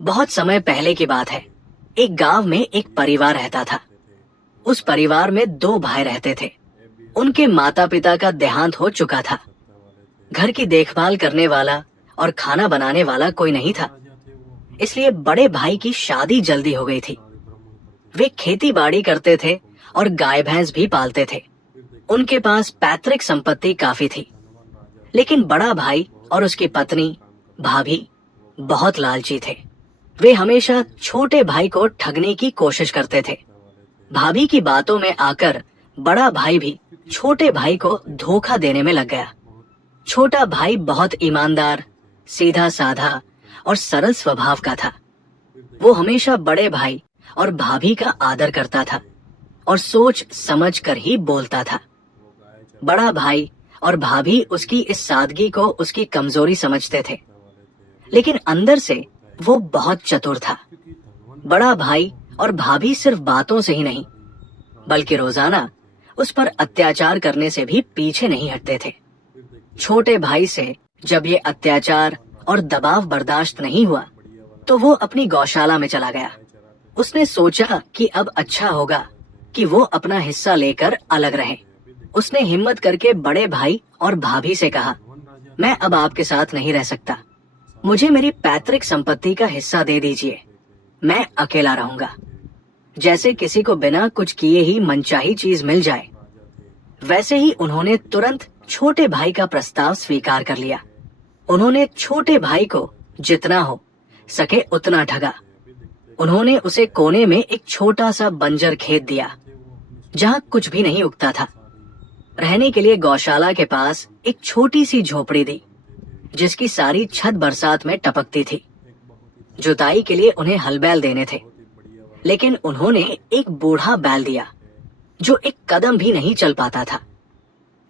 बहुत समय पहले की बात है। एक गांव में एक परिवार रहता था। उस परिवार में दो भाई रहते थे। उनके माता पिता का देहांत हो चुका था। घर की देखभाल करने वाला और खाना बनाने वाला कोई नहीं था। इसलिए बड़े भाई की शादी जल्दी हो गई थी। वे खेती बाड़ी करते थे और गाय भैंस भी पालते थे। उनके पास पैतृक संपत्ति काफी थी। लेकिन बड़ा भाई और उसकी पत्नी भाभी बहुत लालची थे। वे हमेशा छोटे भाई को ठगने की कोशिश करते थे। भाभी की बातों में आकर बड़ा भाई भी छोटे भाई को धोखा देने में लग गया। छोटा भाई बहुत ईमानदार, सीधा साधा और सरल स्वभाव का था। वो हमेशा बड़े भाई और भाभी का आदर करता था और सोच समझ कर ही बोलता था। बड़ा भाई और भाभी उसकी इस सादगी को उसकी कमजोरी समझते थे, लेकिन अंदर से वो बहुत चतुर था। बड़ा भाई और भाभी सिर्फ बातों से ही नहीं, बल्कि रोजाना उस पर अत्याचार करने से भी पीछे नहीं हटते थे। छोटे भाई से जब ये अत्याचार और दबाव बर्दाश्त नहीं हुआ, तो वो अपनी गौशाला में चला गया। उसने सोचा कि अब अच्छा होगा कि वो अपना हिस्सा लेकर अलग रहे। उसने हिम्मत करके बड़े भाई और भाभी से कहा, मैं अब आपके साथ नहीं रह सकता। मुझे मेरी पैतृक संपत्ति का हिस्सा दे दीजिए। मैं अकेला रहूंगा। जैसे किसी को बिना कुछ किए ही मनचाही चीज मिल जाए, वैसे ही उन्होंने तुरंत छोटे भाई का प्रस्ताव स्वीकार कर लिया। उन्होंने छोटे भाई को जितना हो सके उतना ठगा। उन्होंने उसे कोने में एक छोटा सा बंजर खेत दिया, जहाँ कुछ भी नहीं उगता था। रहने के लिए गौशाला के पास एक छोटी सी झोपड़ी दी, जिसकी सारी छत बरसात में टपकती थी। जुताई के लिए उन्हें हल बैल देने थे, लेकिन उन्होंने एक बूढ़ा बैल दिया जो एक कदम भी नहीं चल पाता था।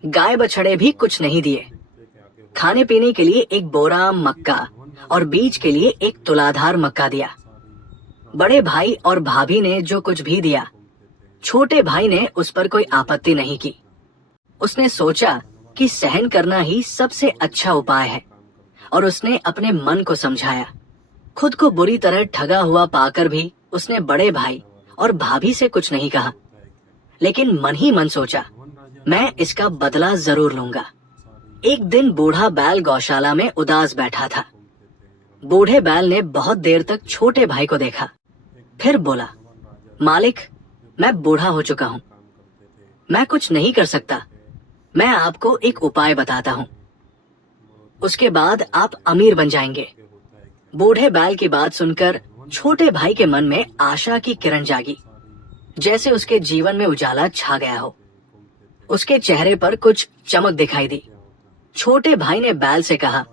गाय बछड़े भी कुछ नहीं दिए। खाने पीने के लिए एक बोरा मक्का और बीज के लिए एक तुलाधार मक्का दिया। बड़े भाई और भाभी ने जो कुछ भी दिया, छोटे भाई ने उस पर कोई आपत्ति नहीं की। उसने सोचा कि सहन करना ही सबसे अच्छा उपाय है, और उसने अपने मन को समझाया। खुद को बुरी तरह ठगा हुआ पाकर भी उसने बड़े भाई और भाभी से कुछ नहीं कहा, लेकिन मन ही मन सोचा, मैं इसका बदला जरूर लूंगा। एक दिन बूढ़ा बैल गौशाला में उदास बैठा था। बूढ़े बैल ने बहुत देर तक छोटे भाई को देखा, फिर बोला, मालिक, मैं बूढ़ा हो चुका हूँ। मैं कुछ नहीं कर सकता। मैं आपको एक उपाय बताता हूँ, उसके बाद आप अमीर बन जाएंगे। बूढ़े बैल की बात सुनकर छोटे भाई के मन में आशा की किरण जागी, जैसे उसके जीवन में उजाला छा गया हो। उसके चेहरे पर कुछ चमक दिखाई दी। छोटे भाई ने बैल से कहा,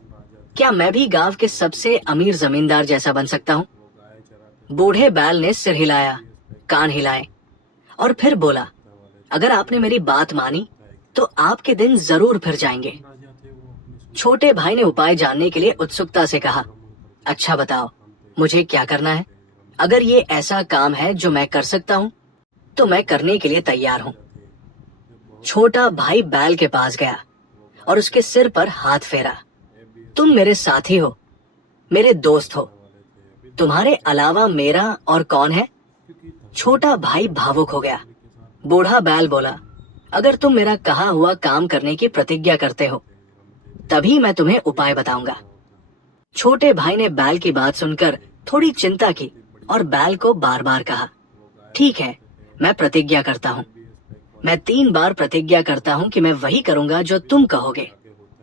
क्या मैं भी गांव के सबसे अमीर जमींदार जैसा बन सकता हूँ? बूढ़े बैल ने सिर हिलाया, कान हिलाए और फिर बोला, अगर आपने मेरी बात मानी तो आपके दिन जरूर फिर जाएंगे। छोटे भाई ने उपाय जानने के लिए उत्सुकता से कहा, अच्छा बताओ, मुझे क्या करना है? अगर ये ऐसा काम है जो मैं कर सकता हूँ, तो मैं करने के लिए तैयार हूँ। छोटा भाई बैल के पास गया और उसके सिर पर हाथ फेरा। तुम मेरे साथी हो, मेरे दोस्त हो। तुम्हारे अलावा मेरा और कौन है? छोटा भाई भावुक हो गया। बूढ़ा बैल बोला, अगर तुम मेरा कहा हुआ काम करने की प्रतिज्ञा करते हो, तभी मैं तुम्हें उपाय बताऊंगा। छोटे भाई ने बैल की बात सुनकर थोड़ी चिंता की और बैल को बार बार कहा, ठीक है, मैं प्रतिज्ञा करता हूँ। मैं 3 बार प्रतिज्ञा करता हूँ कि मैं वही करूंगा जो तुम कहोगे।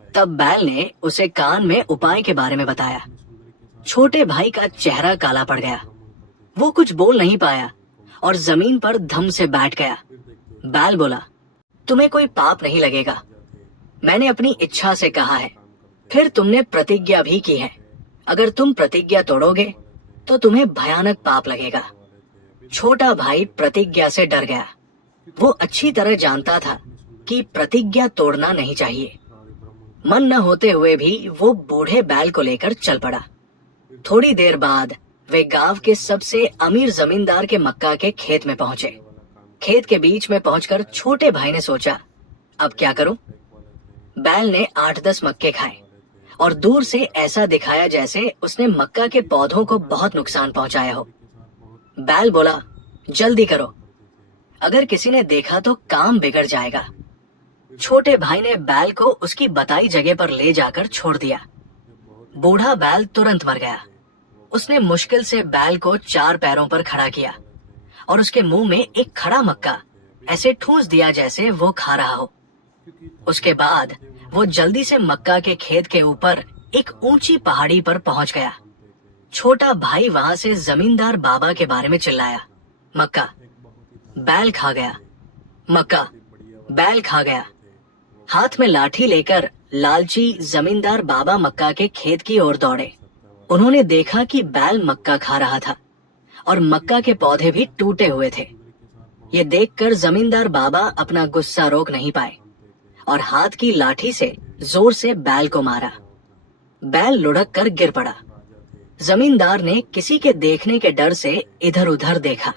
तब बैल ने उसे कान में उपाय के बारे में बताया। छोटे भाई का चेहरा काला पड़ गया। वो कुछ बोल नहीं पाया और जमीन पर धम से बैठ गया। बैल बोला, तुम्हें कोई पाप नहीं लगेगा। मैंने अपनी इच्छा से कहा है, फिर तुमने प्रतिज्ञा भी की है। अगर तुम प्रतिज्ञा तोड़ोगे तो तुम्हें भयानक पाप लगेगा। छोटा भाई प्रतिज्ञा से डर गया। वो अच्छी तरह जानता था कि प्रतिज्ञा तोड़ना नहीं चाहिए। मन न होते हुए भी वो बूढ़े बैल को लेकर चल पड़ा। थोड़ी देर बाद वे गांव के सबसे अमीर जमींदार के मक्का के खेत में पहुंचे। खेत के बीच में पहुंचकर छोटे भाई ने सोचा, अब क्या करूं? बैल ने 8-10 मक्के खाए और दूर से ऐसा दिखाया जैसे उसने मक्का के पौधों को बहुत नुकसान पहुंचाया हो। बैल बोला, जल्दी करो, अगर किसी ने देखा तो काम बिगड़ जाएगा। छोटे भाई ने बैल को उसकी बताई जगह पर ले जाकर छोड़ दिया। बूढ़ा बैल तुरंत मर गया। उसने मुश्किल से बैल को 4 पैरों पर खड़ा किया और उसके मुंह में एक खड़ा मक्का ऐसे ठूंस दिया जैसे वो खा रहा हो। उसके बाद वो जल्दी से मक्का के खेत के ऊपर एक ऊंची पहाड़ी पर पहुंच गया। छोटा भाई वहां से जमींदार बाबा के बारे में चिल्लाया, मक्का, बैल खा गया, मक्का, बैल खा गया। हाथ में लाठी लेकर लालची जमींदार बाबा मक्का के खेत की ओर दौड़े। उन्होंने देखा कि बैल मक्का खा रहा था और मक्का के पौधे भी टूटे हुए थे। ये देखकर जमींदार बाबा अपना गुस्सा रोक नहीं पाए और हाथ की लाठी से जोर से बैल को मारा। बैल लुढ़क कर गिर पड़ा। जमींदार ने किसी के देखने के डर से इधर उधर देखा।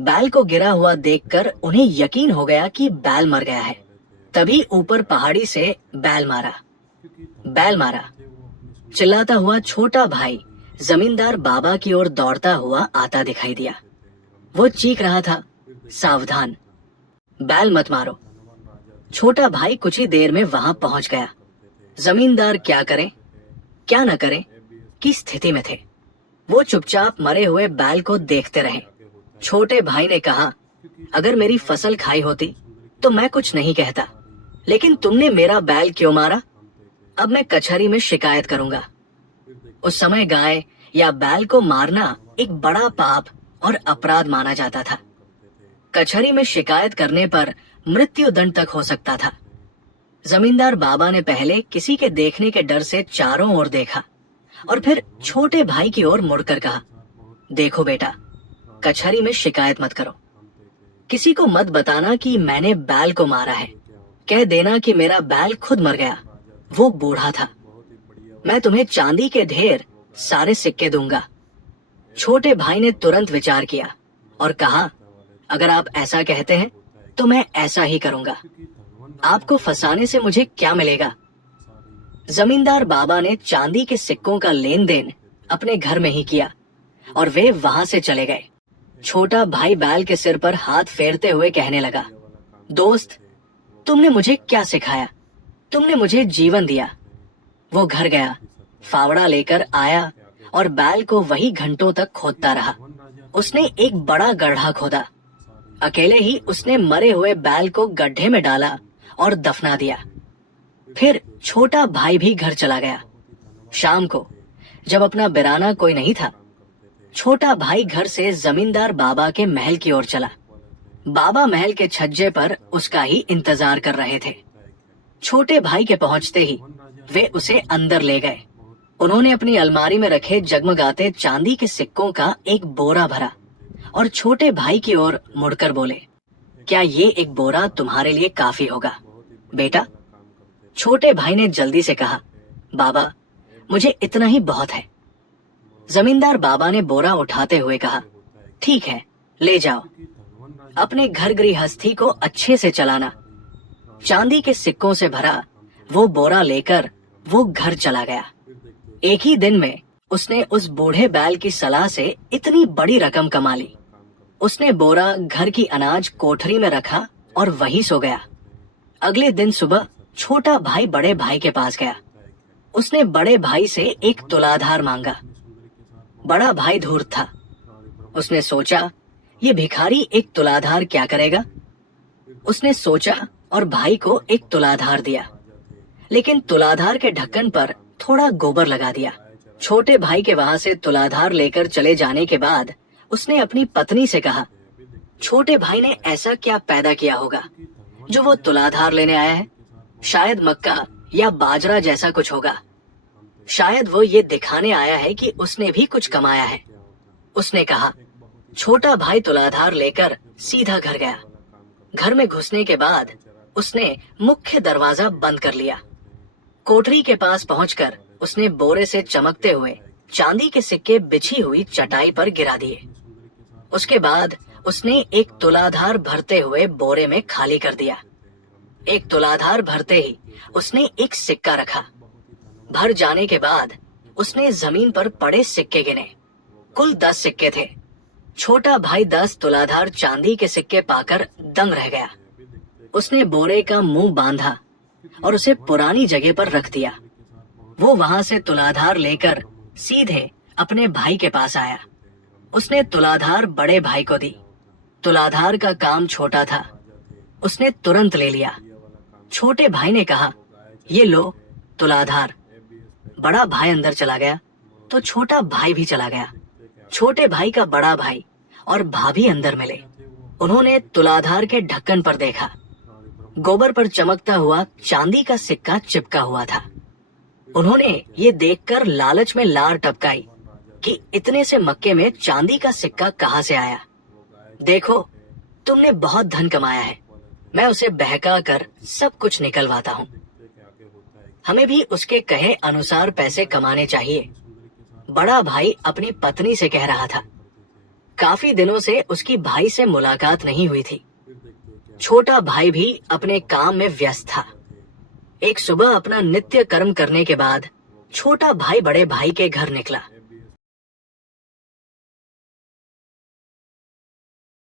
बैल को गिरा हुआ देखकर उन्हें यकीन हो गया कि बैल मर गया है। तभी ऊपर पहाड़ी से बैल मारा, बैल मारा। चिल्लाता हुआ छोटा भाई जमींदार बाबा की ओर दौड़ता हुआ आता दिखाई दिया। वो चीख रहा था, सावधान, बैल मत मारो। छोटा भाई कुछ ही देर में वहां पहुंच गया। जमींदार क्या करे क्या न करे की स्थिति में थे। वो चुपचाप मरे हुए बैल को देखते रहे। छोटे भाई ने कहा, अगर मेरी फसल खाई होती तो मैं कुछ नहीं कहता, लेकिन तुमने मेरा बैल क्यों मारा? अब मैं कचहरी में शिकायत करूंगा। उस समय गाय या बैल को मारना एक बड़ा पाप और अपराध माना जाता था। कचहरी में शिकायत करने पर मृत्यु दंड तक हो सकता था। जमींदार बाबा ने पहले किसी के देखने के डर से चारों ओर देखा और फिर छोटे भाई की ओर मुड़कर कहा, देखो बेटा, कचहरी में शिकायत मत करो। किसी को मत बताना कि मैंने बैल को मारा है। कह देना कि मेरा बैल खुद मर गया, वो बूढ़ा था। मैं तुम्हें चांदी के ढेर सारे सिक्के दूंगा। छोटे भाई ने तुरंत विचार किया और कहा, अगर आप ऐसा कहते हैं तो मैं ऐसा ही करूंगा। आपको फंसाने से मुझे क्या मिलेगा? जमींदार बाबा ने चांदी के सिक्कों का लेन देन अपने घर में ही किया और वे वहां से चले गए। छोटा भाई बैल के सिर पर हाथ फेरते हुए कहने लगा, दोस्त, तुमने मुझे क्या सिखाया? तुमने मुझे जीवन दिया। वो घर गया, फावड़ा लेकर आया और बैल को वही घंटों तक खोदता रहा। उसने एक बड़ा गड्ढा खोदा। अकेले ही उसने मरे हुए बैल को गड्ढे में डाला और दफना दिया। फिर छोटा भाई भी घर चला गया। शाम को जब अपना बिराना कोई नहीं था, छोटा भाई घर से जमींदार बाबा के महल की ओर चला। बाबा महल के छज्जे पर उसका ही इंतजार कर रहे थे। छोटे भाई के पहुंचते ही वे उसे अंदर ले गए। उन्होंने अपनी अलमारी में रखे जगमगाते चांदी के सिक्कों का एक बोरा भरा और छोटे भाई की ओर मुड़कर बोले, क्या ये एक बोरा तुम्हारे लिए काफी होगा बेटा? छोटे भाई ने जल्दी से कहा, बाबा, मुझे इतना ही बहुत है। जमींदार बाबा ने बोरा उठाते हुए कहा, ठीक है, ले जाओ। अपने घर गृहस्थी को अच्छे से चलाना। चांदी के सिक्कों से भरा वो बोरा लेकर वो घर चला गया। एक ही दिन में उसने उस बूढ़े बैल की सलाह से इतनी बड़ी रकम कमा ली। उसने बोरा घर की अनाज कोठरी में रखा और वहीं सो गया। अगले दिन सुबह छोटा भाई बड़े भाई के पास गया। उसने बड़े भाई से एक तुलाधार मांगा। बड़ा भाई धूर्त था। उसने सोचा, ये भिखारी एक तुलाधार क्या करेगा? उसने सोचा और भाई को एक तुलाधार दिया, लेकिन तुलाधार के ढक्कन पर थोड़ा गोबर लगा दिया। छोटे भाई के वहां से तुलाधार लेकर चले जाने के बाद उसने अपनी पत्नी से कहा, छोटे भाई ने ऐसा क्या पैदा किया होगा जो वो तुलाधार लेने आया है? शायद मक्का या बाजरा जैसा कुछ होगा। शायद वो ये दिखाने आया है कि उसने भी कुछ कमाया है। उसने कहा। छोटा भाई तुलाधार लेकर सीधा घर गया। घर में घुसने के बाद उसने मुख्य दरवाजा बंद कर लिया। कोठरी के पास पहुंचकर उसने बोरे से चमकते हुए चांदी के सिक्के बिछी हुई चटाई पर गिरा दिए। उसके बाद उसने एक तुलाधार भरते हुए बोरे में खाली कर दिया। एक तुलाधार भरते ही उसने एक सिक्का रखा। भर जाने के बाद उसने जमीन पर पड़े सिक्के गिने। कुल 10 सिक्के थे। छोटा भाई 10 तुलाधार चांदी के सिक्के पाकर दंग रह गया। उसने बोरे का मुंह बांधा और उसे पुरानी जगह पर रख दिया। वो वहां से तुलाधार लेकर सीधे अपने भाई के पास आया। उसने तुलाधार बड़े भाई को दी। तुलाधार का काम छोटा था, उसने तुरंत ले लिया। छोटे भाई ने कहा, ये लो तुलाधार। बड़ा भाई अंदर चला गया तो छोटा भाई भी चला गया। छोटे भाई का बड़ा भाई और भाभी अंदर मिले। उन्होंने तुलाधार के ढक्कन पर देखा। गोबर पर चमकता हुआ चांदी का सिक्का चिपका हुआ था। उन्होंने ये देखकर लालच में लार टपकाई कि इतने से मक्के में चांदी का सिक्का कहाँ से आया। देखो, तुमने बहुत धन कमाया है, मैं उसे बहका कर सब कुछ निकलवाता हूँ। हमें भी उसके कहे अनुसार पैसे कमाने चाहिए, बड़ा भाई अपनी पत्नी से कह रहा था। काफी दिनों से उसकी भाई से मुलाकात नहीं हुई थी। छोटा भाई भी अपने काम में व्यस्त था। एक सुबह अपना नित्य कर्म करने के बाद छोटा भाई बड़े भाई के घर निकला।